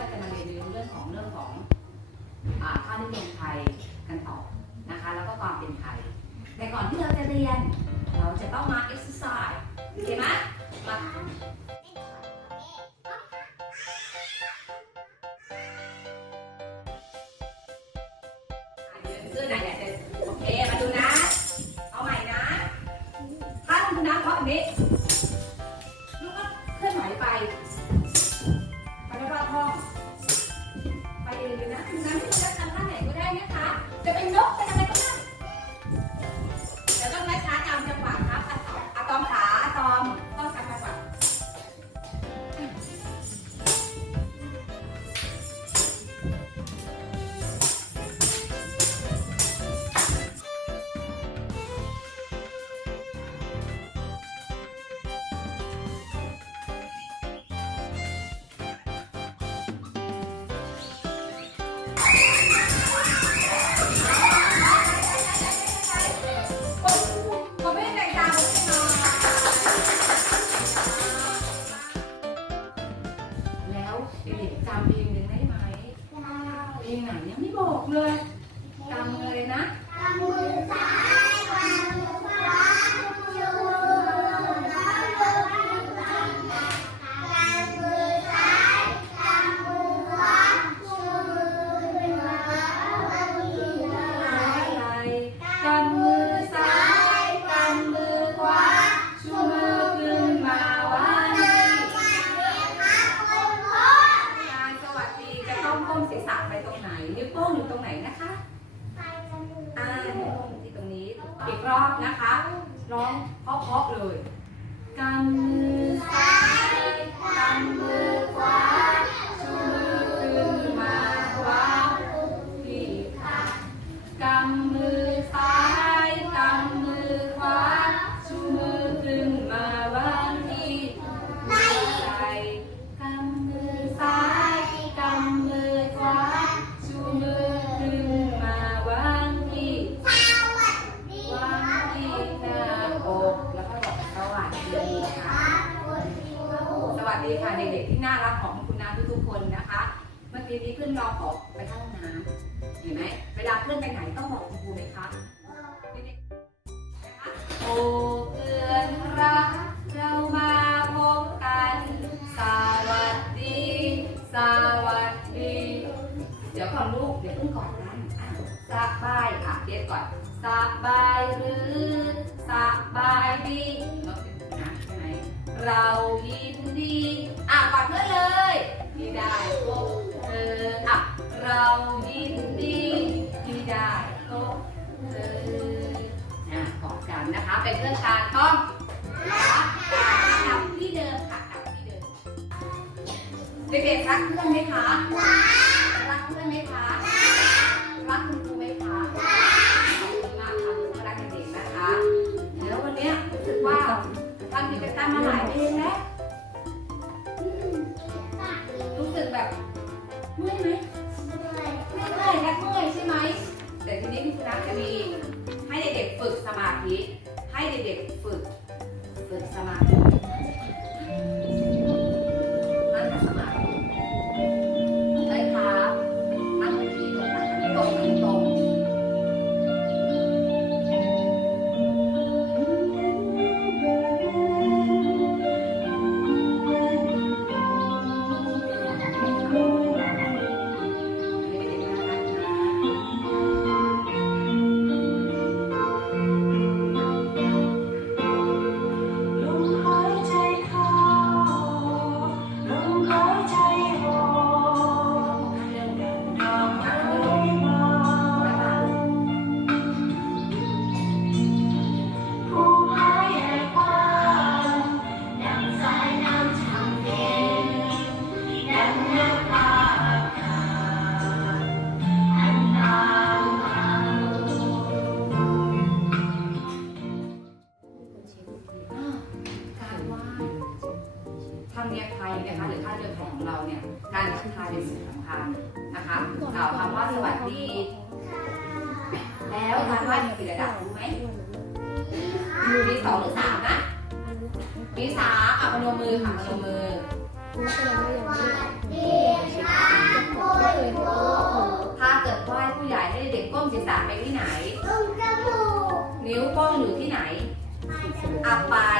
เราจะมาเรียนรู้เรื่องของเรื่องของอ่าค่านิยมไทยกันต่อนะคะ แล้วก็ความเป็นไทย แต่ก่อนที่เราจะเรียน เราจะต้องมา exercise โอเคไหม จำเพลงเลยได้ไหมเพลงไหนยังไม่บอกเลย ร้องเพราะๆเลยกำมือซ้ายกำมือ สบายหรือสบายดีเราเป็นนะใช่ไหมเรายินดีอะก่อนเพื่อเลยที่ได้พบเธออะเรายินดีที่ได้พบเธออะกอดกันนะคะเป็นเรื่องการต้องกลับที่เดิมค่ะกลับที่เดิมเด็กๆรักเพื่อนไหมคะรักเพื่อนไหมคะรักคุณครู มาหลายเพลงแล้วรู้สึกแบบเมื่อยไหมไม่เมื่อยนักเมื่อยใช่ไหมแต่ทีนี้พี่ครูรักจะมีให้เด็กๆฝึกสมาธิให้เด็กๆฝึกฝึกสมาธิ รมเนียมไทยนะคะหรือท่าเรือไทยของเราเนี่ยการทักทายเป็นสิ่งสำคัญนะคะกล่าวคำว่าสวัสดีแล้วการไหว้มีกี่ระดับรู้ไหมมีสองหรือสามนะมีสามอะพนมมือค่ะพนมมือแสดงว่ายังไม่ได้ไม่เคยเห็นว่าโอ้ถ้าเกิดไหว้ผู้ใหญ่ให้เด็กก้มศีรษะไปที่ไหน นิ้วโป้งอยู่ที่ไหนปลายจมูกอาปลาย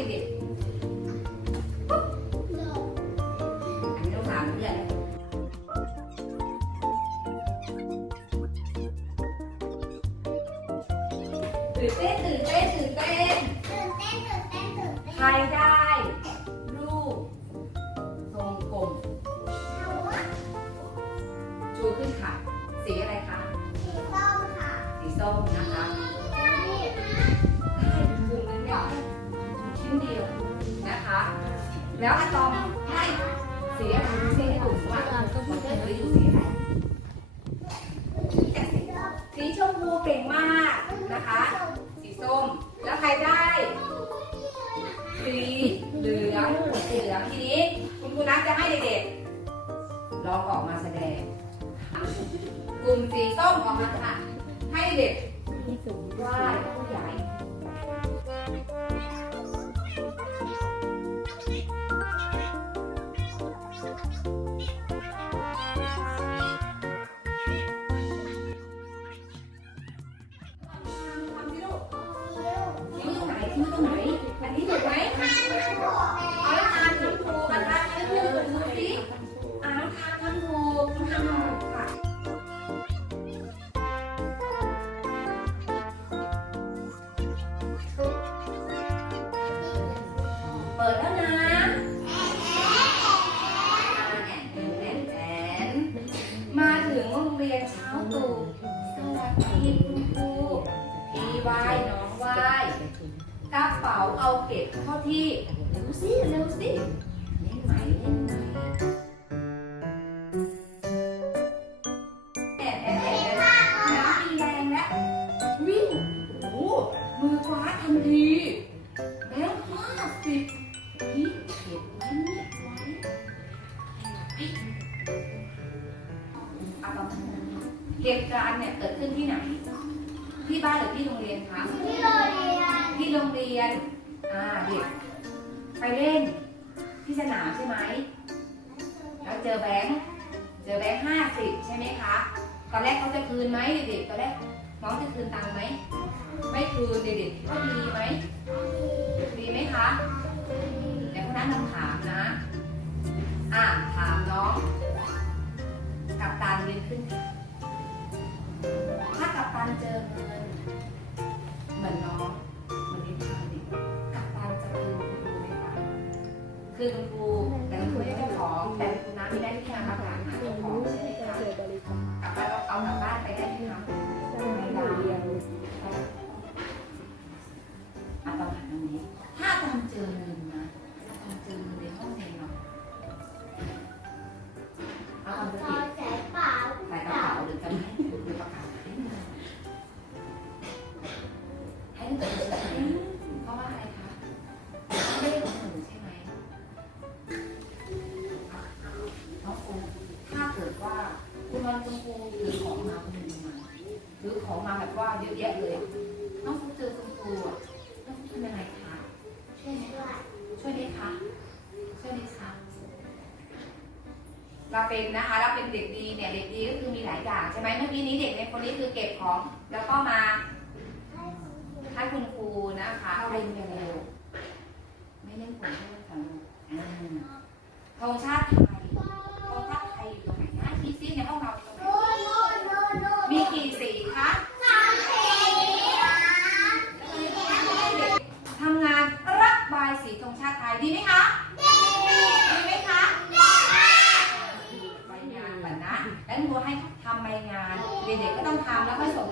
ให้เด็กๆปุ๊บอันนี้ต้องถามเพื่อน แล้วอะตอมให้สีอะไรดูสิให้ดูว่ามันจะอยู่สีอะไรสีชมพูเก่งมากนะคะ สีส้ม แล้วใครได้ สีเหลืองสีเหลืองทีนี้ คุณครูนัทจะให้เด็กๆลองออกมาแสดง กลุ่มสีส้มออกมาค่ะ ให้เด็กที่สูงไหว้ผู้ใหญ่ ไหนไหนอันนี้ถูกไหมเอาล้วทานถูกครูกันทานให้ครูดูสิอ่านทานทำถูกทานถูกค่ะเปิดแล้วนะแอนแอนมาถึงโรงเรียนเช้าตู่สวัสดีคุณครูพี่ไหว้น้องไหว้กระ ป๋าเอาเก็บเข้าที่เร็วสิเร็วสิเล่นไหมเล่นไหมแอนแอนแอนแอนน้ำมีแรงแล้ววิ่งโอ้โหมือคว้าทันทีแล้วห้าสิบนี่เก็บไว้เงียบไว้เฮ้ยเอาประมาณนั้นเหตุการเนี่ยเกิดขึ้นที่ไหน ที่บ้านหรือที่โรงเรียนคะ ยน อ่าเด็กไปเล่นที่สนามใช่ไหม แล้วเจอแบงค์ เจอแบงค์ห้าสิบใช่ไหมคะ ตอนแรกเขาจะคืนไหมเด็กๆตอนแรกน้องจะคืนตังค์ไหม ไม่คืนเด็กๆก็ดีไหม ดีไหมคะเดี๋ยวคุณนัทลองถามนะ อ่าถามน้อง กับตันยืนขึ้น ถ้ากับตันเจอเงินเหมือนน้อง คือคุณครูแต่คุณครูไม่ได้เจ้าของแต่คุณน้ำไม่ได้ที่ทาประกาหายัเจ้าของใช่ไหมการคะการกลับบ้านเราเอากลับบ้านไปได้ไหมค วันคุณครูถือของมาคุณดูมาหรือของมาแบบว่าเยอะแยะเลยอะน้องครูเจอคุณครูอะน้องครูทำยังไงคะช่วยไหมคะช่วยไหมคะช่วยไหมคะเราเป็นนะคะเราเป็นเด็กดีเนี่ยเด็กดีก็คือมีหลายอย่างใช่ไหมเมื่อกี้นี้เด็กในคนนี้คือเก็บของแล้วก็มาให้คุณครูนะคะให้เร็วไม่เล่นผลให้ค่ะลูกอ่าธงชาติไทยธงชาติไทยอยู่ตรงไหนนะที่ซีในห้องเราอยู่ตรงไหน โน่นโน่นโน่นโน่น มีกี่สีคะ สามสีอะ ทำงานรับบายสี ไทยดีไหมคะ ดีไหมคะใบงานก่อนนะแล้วครูให้ทำใบงาน เด็กๆก็ต้องทำแล้วค่อยส่ง